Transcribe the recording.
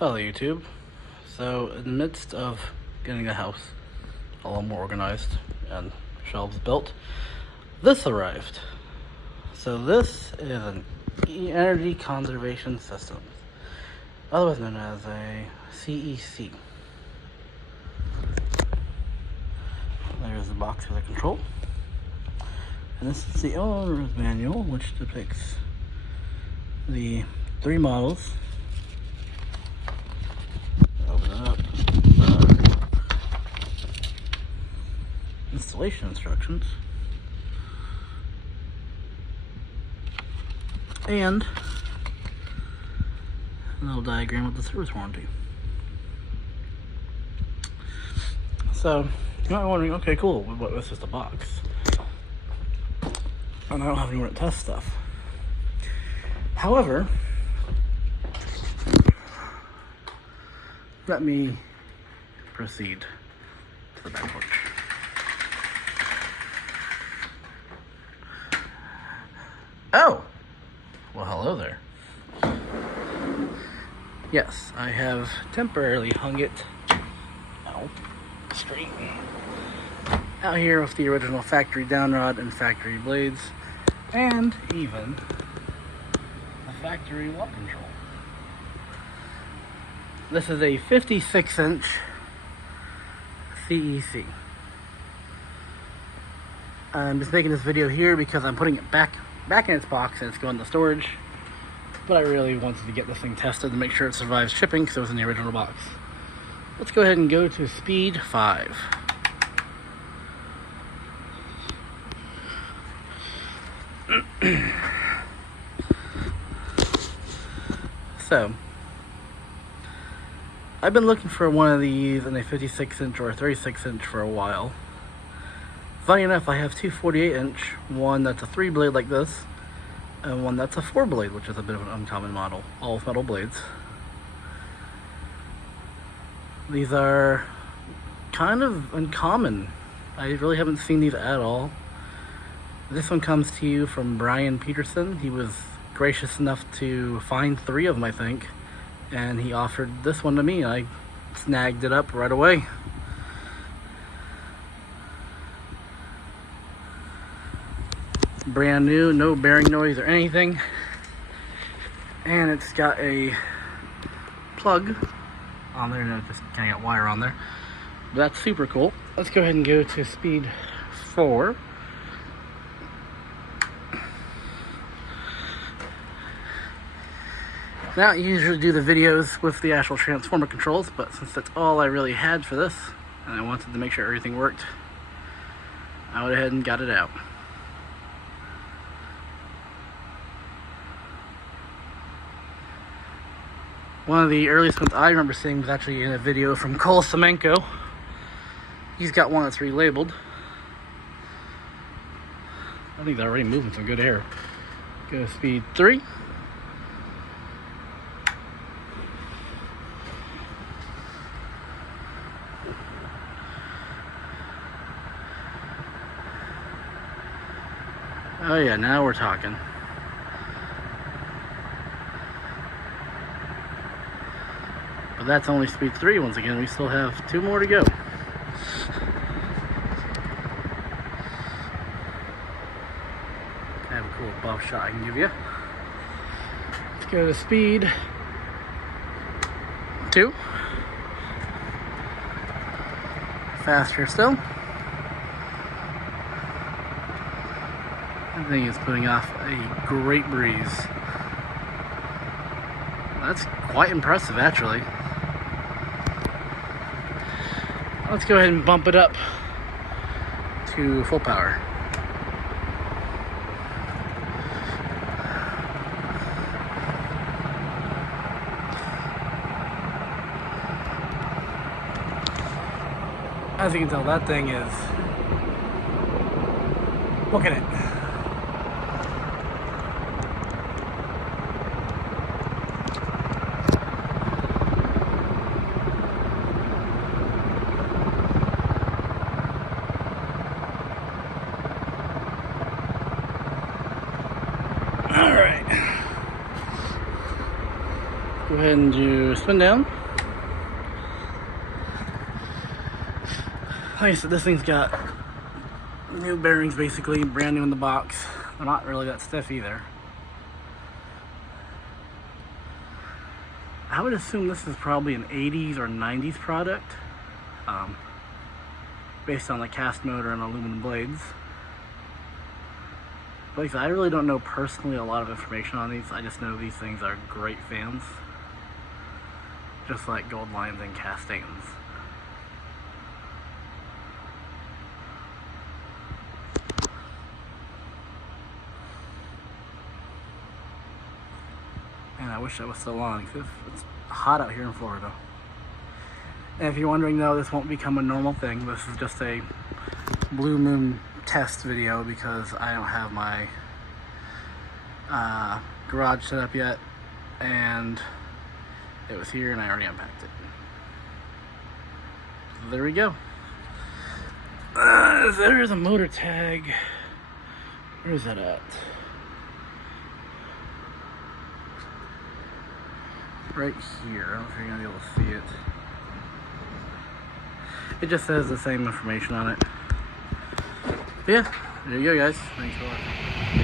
Hello YouTube. So in the midst of getting the house a little more organized and shelves built, this arrived. So this is an energy conservation system, otherwise known as a CEC. There's the box for the control. And this is the owner's manual, which depicts the 3 models. Open it up. Installation instructions. And a little diagram of the service warranty. So, you might be wondering, okay, cool, what's just a box? And I don't have anywhere to test stuff. However, let me proceed to the back porch. Oh! Well, hello there. Yes, I have temporarily hung it straight out here with the original factory downrod and factory blades, and even the factory lock control. This is a 56-inch CEC. I'm just making this video here because I'm putting it back in its box and it's going to storage. But I really wanted to get this thing tested to make sure it survives shipping because it was in the original box. Let's go ahead and go to speed 5. So, I've been looking for one of these in a 56-inch or a 36-inch for a while. Funny enough, I have two 48-inch, one that's a 3-blade like this, and one that's a 4-blade, which is a bit of an uncommon model, all metal blades. These are kind of uncommon. I really haven't seen these at all. This one comes to you from Brian Peterson. He was gracious enough to find 3 of them, I think, and he offered this one to me. I snagged it up right away. Brand new, no bearing noise or anything, and it's got a plug on there. No, just kind of got wire on there. But that's super cool. Let's go ahead and go to speed 4. Now, I usually do the videos with the actual transformer controls, but since that's all I really had for this, and I wanted to make sure everything worked, I went ahead and got it out. One of the earliest ones I remember seeing was actually in a video from Cole Semenko. He's got one that's relabeled. I think they're already moving some good air. Go to speed 3. Oh yeah, now we're talking. But that's only speed 3 once again. We still have 2 more to go. I have a cool buff shot I can give you. Let's go to speed 2. Faster still. That thing is putting off a great breeze. That's quite impressive, actually. Let's go ahead and bump it up to full power. As you can tell, that thing is... Look at it. Go ahead and do spin down. Like I said, this thing's got new bearings, basically brand new in the box. They're not really that stiff either. I would assume this is probably an 80s or 90s product, based on the cast motor and aluminum blades. But like I said, I really don't know personally a lot of information on these. I just know these things are great fans, just like gold lines and castings. And I wish I was still on, because it's hot out here in Florida. And if you're wondering, no, this won't become a normal thing. This is just a blue moon test video because I don't have my garage set up yet, and it was here and I already unpacked it. So there we go. There's a motor tag. Where is that at? Right here. I don't know if you're gonna be able to see it. It just says the same information on it. But yeah, there you go, guys. Thanks for watching.